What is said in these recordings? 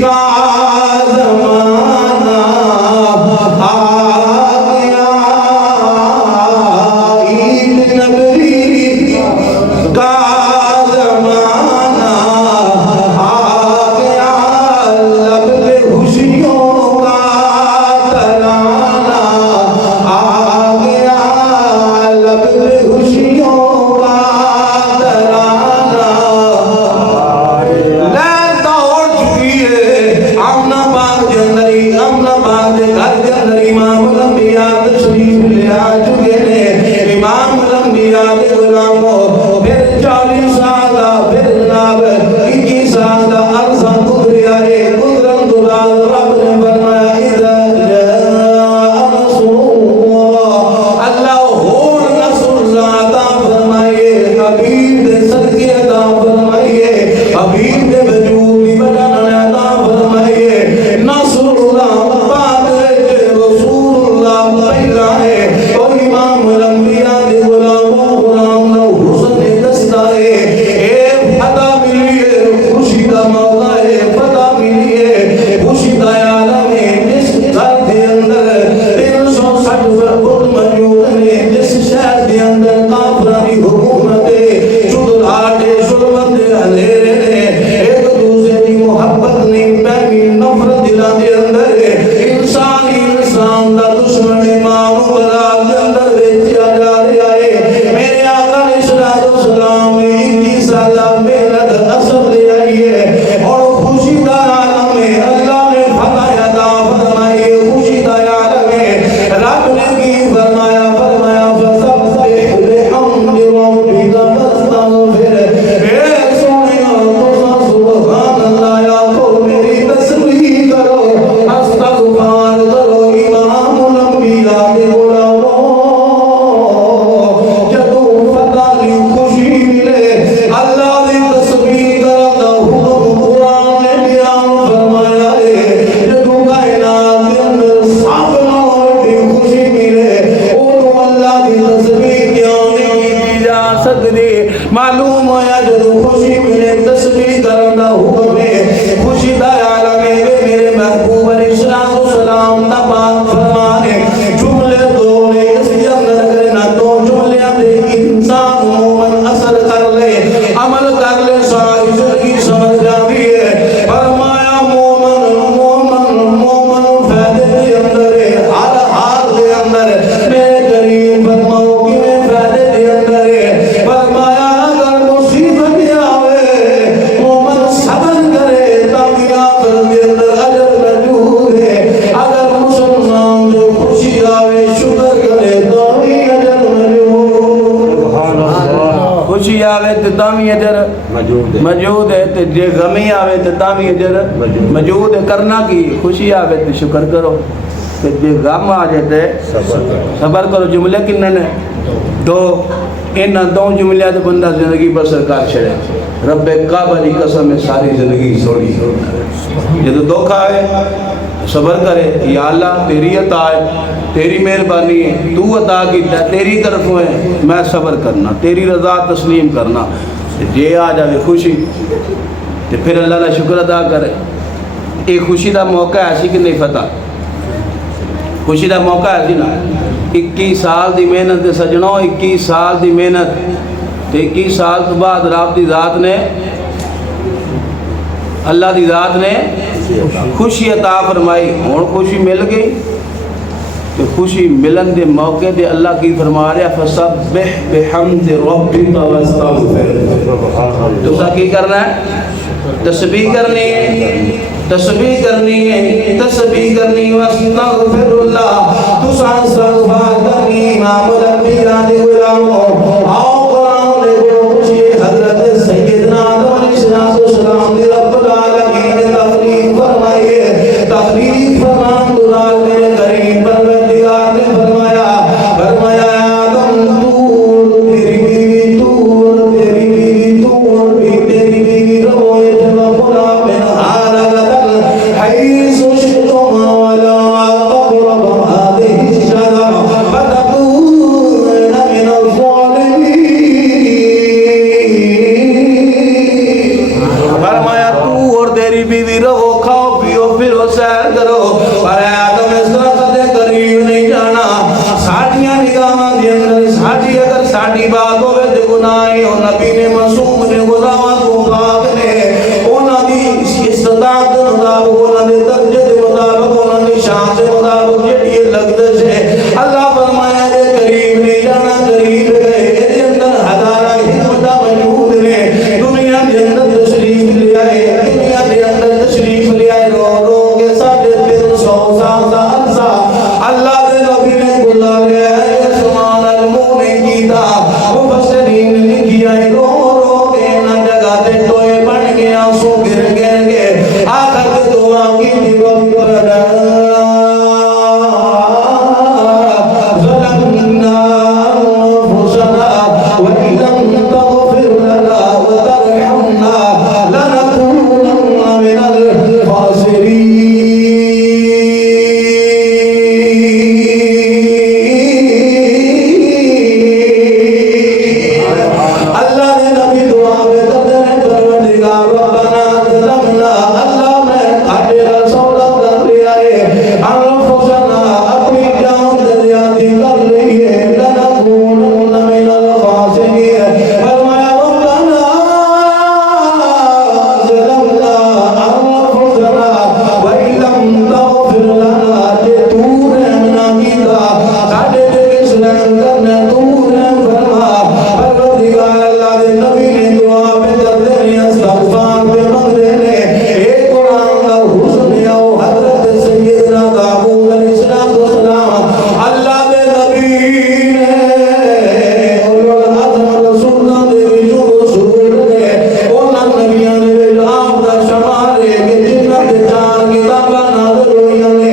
کا زمانہ آ گیا، عید نبوی کا زمانہ آ گیا، لب پہ خوشیوں کا ترانہ آ گیا، لب پہ خوشیوں کا ترانہ لے دوڑ چکی ہے امن آباد کے اندر ہی، امن آباد کے گھر کے اندر امام الانبیاء تشریف لے آ چکے ہیں۔ امام الانبیاء کے غلاموں پھر 40 سال پھر جناب 21 سال عرصہ گزریا ہے، گزرن دلال رب نے فرمایا اذا جاء نصر اللہ، اللہ ہور نصر اللہ عطا فرمائیے، حبیب دے صدقے عطا فرمائیے، حبیب دے وجود کی بدن عطا فرمائیے۔ نصر اللہ بعد رسول اللہ پہلا ہے، اور امام الانبیاء کے غلاموں غلام نو حسن دستہ ہے، اے فتح ملی ہے، خوشی کا موقع ہے، فتح ملی ہے، خوشی کا عالم ہے۔ جس گھر کے اندر 360 فرد موجود ہیں، جس شہر کے اندر کافروں کی حکومت ہے، چودھاٹے ظلمت اندھیرے نے، ایک دوسرے کی محبت نہیں پیمی، نفرت دلوں کے اندر ہے، انسان ہی انسان دا دشمن ہے، ماں برات کے اندر بیچیا جا رہا ہے۔ میرے آقا علیہ الصلوۃ والسلام نے 21 سال محنت اثر لے آئی ہے، اور خوشی کا عالم ہے، اللہ نے فتح عطا فرمائی ہے، خوشی کا عالم ہے۔ رب نے کی فرمایا فسبح بحمد ربک واستغفر، اے سونیا تو سبحان اللہ یا تو میری تسبیح کرو، استغفار کرو۔ امام الانبیاء کے غلاموں جدو فتح کی خوشی ملے، اللہ کی تسبیح کرتا حکم قرآن نے بیان فرمایا ہے، جدو کائنات کے اندر سب نال کی خوشی ملے، اونوں اللہ کی تسبیح کیوں نہیں کی جا سکتی؟ معلوم ہویا جدو خوشی ملے تسبیح کرنا حکم ہے، خوشی دا عالم ہے۔ میرے محبوب علیہ السلام دا پاک فرمان ہے، جملے دو نے اس کے اندر کرنا، دو جملے اندر انسان مومن اثر کر لے، عمل کر لے، ساری زندگی سمجھ جاتی ہے۔ فرمایا مومن فائدے دے اندر ہے، ہر حال دے اندر ہے، میرے قریب فرماؤ کہ میں فائدے دے اندر ہے۔ فرمایا اگر مصیبت آوے مومن صبر کرے، کامیاب دے اندر اجر موجود ہے۔ اگر مسلمان جو خوشی آوے شکر کرے تو بھی اجر موجود۔ خوشی آوے تو تامی اجر موجود ہے، تو جے غمی آوے تو تامی اجر موجود ہے۔ کرنا کی خوشی آوے تو شکر کرو، تو جے غم آ جاتے صبر کرو۔ جملے کنے نے دو، ان دو جملے تو بندہ زندگی بسر کر چھڑے۔ رب کعبہ دی قسم ہے ساری زندگی سوڑی، جدو دکھ آئے صبر کرے، یا اللہ تیری عطا ہے، تیری مہربانی ہے، تو عطا کی تیری طرفوں ہے، میں صبر کرنا، تیری رضا تسلیم کرنا۔ جے آ جائے خوشی تو پھر اللہ کا شکر ادا کرے۔ ایک خوشی دا موقع ایسی کہ نہیں فتح، خوشی دا موقع ایسی نا 21 سال دی محنت دے سجنوں، 21 سال دی محنت، 21 سال تو بعد رب دی ذات نے، اللہ دی ذات نے خوشی عطا فرمائی۔ اور خوشی مل گئی تو خوشی ملن دے موقع دے اللہ کی فرما رہا فسبح بحمد ربک واستغفر۔ تو سا کی کرنا ہے؟ تسبیح کرنی ہے، تسبیح کرنی ہے، تسبیح کرنی واستغفر اللہ۔ تو سا استغفار کرنی امام الانبیاء دے غلاموں، آؤ قرآن دے گو خوشی حضرت سیدنا آدم علیہ السلام دے رب العالمین نے تخلیق فرمائیے، تخلیق فرمان دلال میرے کریم پروردگار نے فرمایا آدم تیری بیوی روئے جب خدا من حالگتل حیث شتم ولا تقرب هذه الشجرة فتكون من الظالمين۔ فرمایا تو اور تیری بیوی رہو، کھاؤ سیر کرو پر آدم اس درخت دے قریب نہیں جانا ساڑیاں نگاہاں دے اندر ساڑی اگر ساڑی بات ہوئے دے گناہی ہو نبی نے معصوم نے گناہاں کو پاک نے اونا دی استطاعت دے مطابق اونا دے درجے دے مطابق اونا دی شان دے مطابق جڑی لگدش ہے اللہ فرمایا دے قریب نہیں جانا قریب گئے دے اندر ہزارہ حکمتہ موجود نے دنیا دے اندر تشریف لے آئے دنیا دے اندر تشریف لے آئے رو رو کے 350 سال دا عرصہ اللہ دے نبی نے بلا لیا ہے سبحان المو نے کیتا مفسرین نے لکھیا ہے رو رو کے نہ جگہ تے ٹوئے بن گئے آنسو گر گئے آخر کے دعا کی تھی ربنا ظلمنا انفسنا وان لم تغفر لنا وترحمنا لنكونن من الخاسرين اللہ نے نبی دعا میں کرتے ہیں پروردگار ربنا ظلمنا اللہ میں آٹے رسول کر لیا ہے انفسنا اپنی جان دریاتی کر لی ہے لنکونن من الخاسرین فرمایا ربنا ظلمنا انفسنا وان لم تغفر لنا کہ تو رحم نہ کیتا ساڈے تے اسلام کرنا تو رحم فرما پروردگار اللہ دے نبی نے دعا پہ کرتے ہیں استغفار پہ منگتے ہیں ایک قرآن کا حسن آؤ حضرت سیدنا داؤد علیہ السلام اللہ دے نبی نے اولو العظم رسول دے وچوں رسول نے انہاں نبیاں دے وچ آپ دا شمار ہے کہ جنہاں دے 4 کتاباں نازل ہوئیاں نے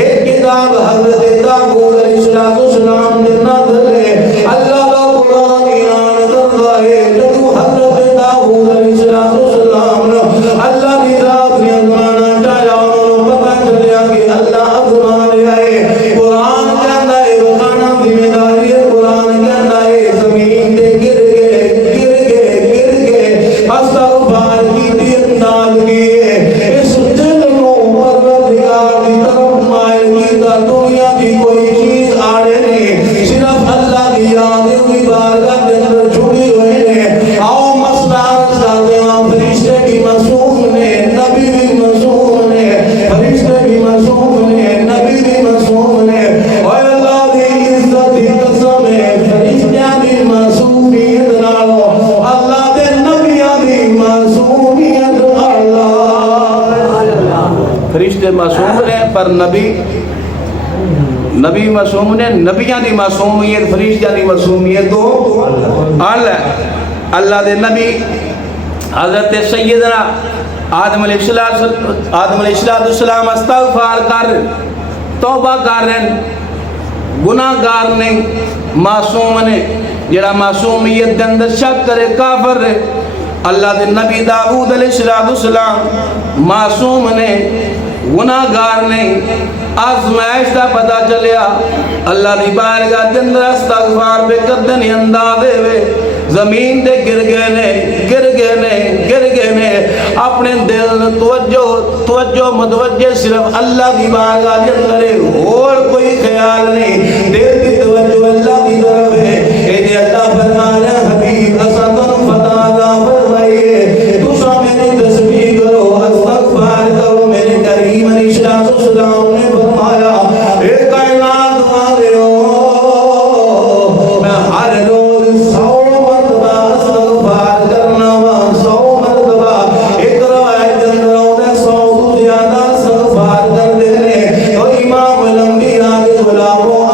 ایک کتاب حضرت داؤد علیہ السلام دے نازل ہے اللہ دا قرآن ایمان کرتا ہے جدو حضرت داؤد علیہ السلام اللہ کی ذات نے ازمانا چاہیا انہوں نے پتہ چلیا کہ اللہ ازما لیا ہے قرآن کہنا ہے بخانا ذمہ داری ہے قرآن کہنا ہے زمین دے گر گئے استغفار کی دی انداز کیے اس دل نو پروردگار دی طرف مائل کیتا دنیا کی کوئی چیز آڑے نہیں صرف اللہ کی یاد ہوئی بارگاہ کے اندر چھوڑی ہوئے ہیں آؤ مستان ساتھے وہاں فرشتے بھی معصوم نے نبی بھی معصوم نے فرشتے بھی معصوم نے نبی بھی معصوم نے اور اللہ دی عزت دی قسم ہے فرشتیاں دی معصومیت نالو اللہ دے نبیاں دی معصومیت اللہ فرشتے معصوم نے پر نبی معصوم نے نبیاں دی معصومیت فرشتیاں دی معصومیت تو اللہ دے نبی حضرت سیدنا آدم علیہ السلام استغفار کر توبہ کر رہے گناہگار نہیں معصوم نے جڑا معصومیت دے اندر شک کرے کافر رہے اللہ دے نبی داؤد علیہ السلام معصوم نے گناہگار نہیں آزمائش دا پتہ چلیا اللہ دی بارگاہ دے اندر استغفار پہ کردن انداز دے وے زمین دے گر گئے نے اپنے دل توجہ متوجہ صرف اللہ دی بارگاہ دے اندر ہے اور کوئی خیال نہیں دل کی توجہ اللہ کی طرف ہے اے دے اللہ فرمایا حبیب اسدن فتادا فرمائیے تسا میری تسبیح کرو استغفار کرو میرے کریم علیہ السلام نے فرمایا اے کائنات والے میں ہر روز 100 مرتبہ استغفار کرنا وا 100 مرتبہ ایک روایت اندر 100 سے زیادہ استغفار کر دینے تو امام الانبیاء کے غلاموں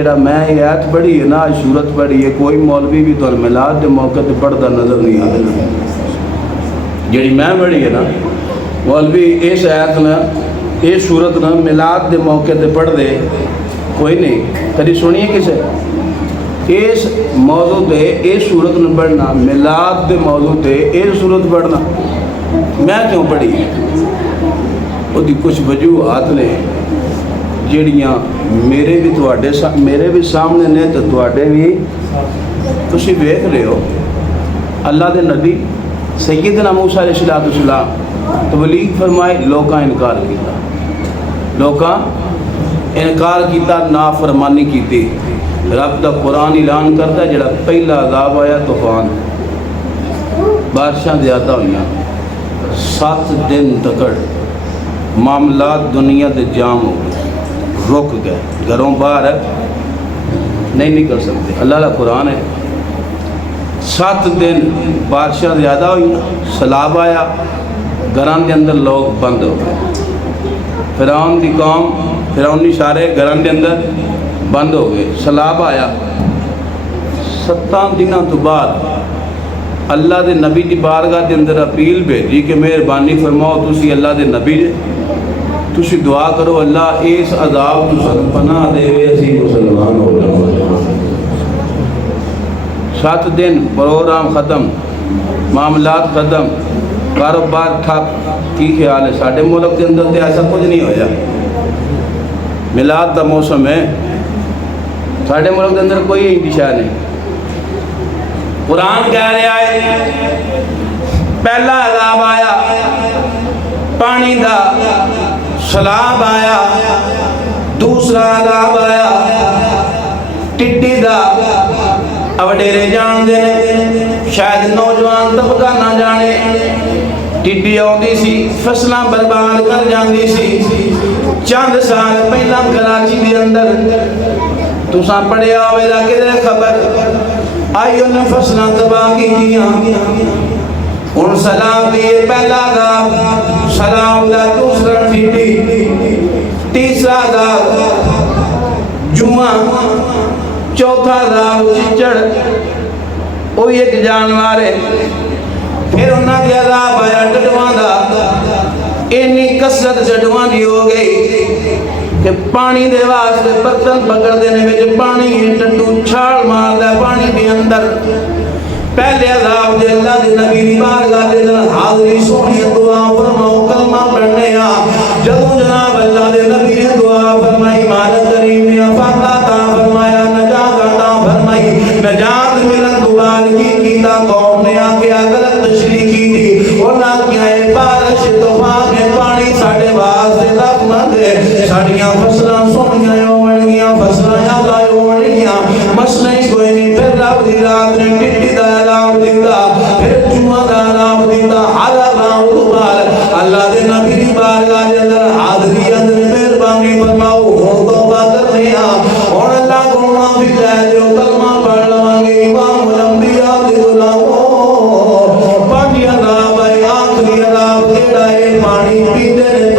جڑا میں یہ آیت پڑھی ہے نا آج سورت پڑھی ہے کوئی مولوی بھی تو میلاد کے موقع تے پڑھتا نظر نہیں آتا جڑی میں پڑھی ہے نا مولوی اس آیت نا اس سورت نا میلاد کے موقع تے پڑھ دے کوئی نہیں کدی سنیے کسے اس موضوع تے اس سورت نہ پڑھنا میلاد کے موضوع تے اس سورت پڑھنا میں کیوں پڑھی وہ کچھ وجوہات نے جڑیاں میرے بھی سامنے نے تو تواڈے بھی تسی ویکھ رہے ہو اللہ دے نبی سیدنا موسیٰ علیہ السلام تبلیغ فرمائے لوکاں انکار کیتا لوکاں انکار کیتا نافرمانی کیتی رب دا قرآن اعلان کرتا ہے جڑا پہلا عذاب آیا طوفان بارشاں زیادہ ہوئیاں 7 دن تکڑ معاملات دنیا دے جام ہو گئے رک گئے گھروں باہر نہیں نکل سکتے اللہ کا قرآن ہے 7 دن بارشاں زیادہ ہوئی سیلاب آیا گھران کے اندر لوگ بند ہو گئے فرعون دی قوم فرعونی سارے گھران کے اندر بند ہو گئے سیلاب آیا 7 دنوں تو بعد اللہ دے نبی دی بارگاہ دے اندر اپیل بھیجی کہ مہربانی فرماؤ تسی اللہ دے نبی جے تسی دعا کرو اللہ اس عذاب تو سن پناہ دے اسی مسلمان ہو جاؤ 7 دن پروگرام ختم معاملات ختم کاروبار ٹھپ کی خیال ہے ساڑھے ملک کے اندر تے ایسا کچھ نہیں ہویا میلاد دا موسم ہے ساڑھے ملک کے اندر کوئی انتشار نہیں قرآن کہہ رہا ہے پہلا عذاب آیا پانی دا سیلاب آیا دوسرا عذاب آیا ٹڈی دا اوڈیرے جان دے شاید نوجوان طبقہ نہ جانے ٹڈی آؤندی سی فصلاں برباد کر جاندی سی چند سال پہلا کراچی دے اندر تساں پڑھیا ہوئے دا کدھر خبر آئیوں نے فصلاں تباہ کی دیا ان سلام دیے پہلا عذاب سلام دا دوسرا ٹھیٹی تیسرا عذاب جمعہ چوتھا عذاب چچڑ وہ ایک جانوار ہے پھر انہاں کے عذاب آیا ڈڈواں دا اینی کثرت ڈڈواں دی ہو گئی کہ پانی دے واسطے برتن پکڑ دینے وچ پانی ٹٹو چھال مار دے پانی دے اندر پہلے عذاب دے اللہ دے نبی دی بارگاہ دے اندر حاضری سونی دعا فرماؤ کلمہ پڑھنے آ جدوں جناب اللہ دے نبی نے دعا فرمائی مالک کریم نے فتح عطا فرمایا نجات عطا فرمائی نجات ملن دوبار کی کیتا قوم نے آ کے غلط تشریح کی تھی اور نہ کیا ہے بارش طوفان میں پانی ساڈے واسطے رحمت ہے ساڈیاں فصلاں سونیاں ہون گیاں فصلاں یادا ہون گیاں مسئلہ کوئی نہیں پھر رب دی رات نے ٹٹی دا عذاب دیتا پھر جمعہ دا عذاب دیتا ہر عذاب دوبار اللہ دے نبی دی بارگاہ دے اندر حاضری اندر مہربانی فرماؤ ہن توبہ کرنے آ ہن اللہ کو معافی دے دیو کلمہ پڑھ لواں گے امام الانبیاء دے غلامو پانی عذاب ہے آخری عذاب کیڑا ہے پانی پیندے نے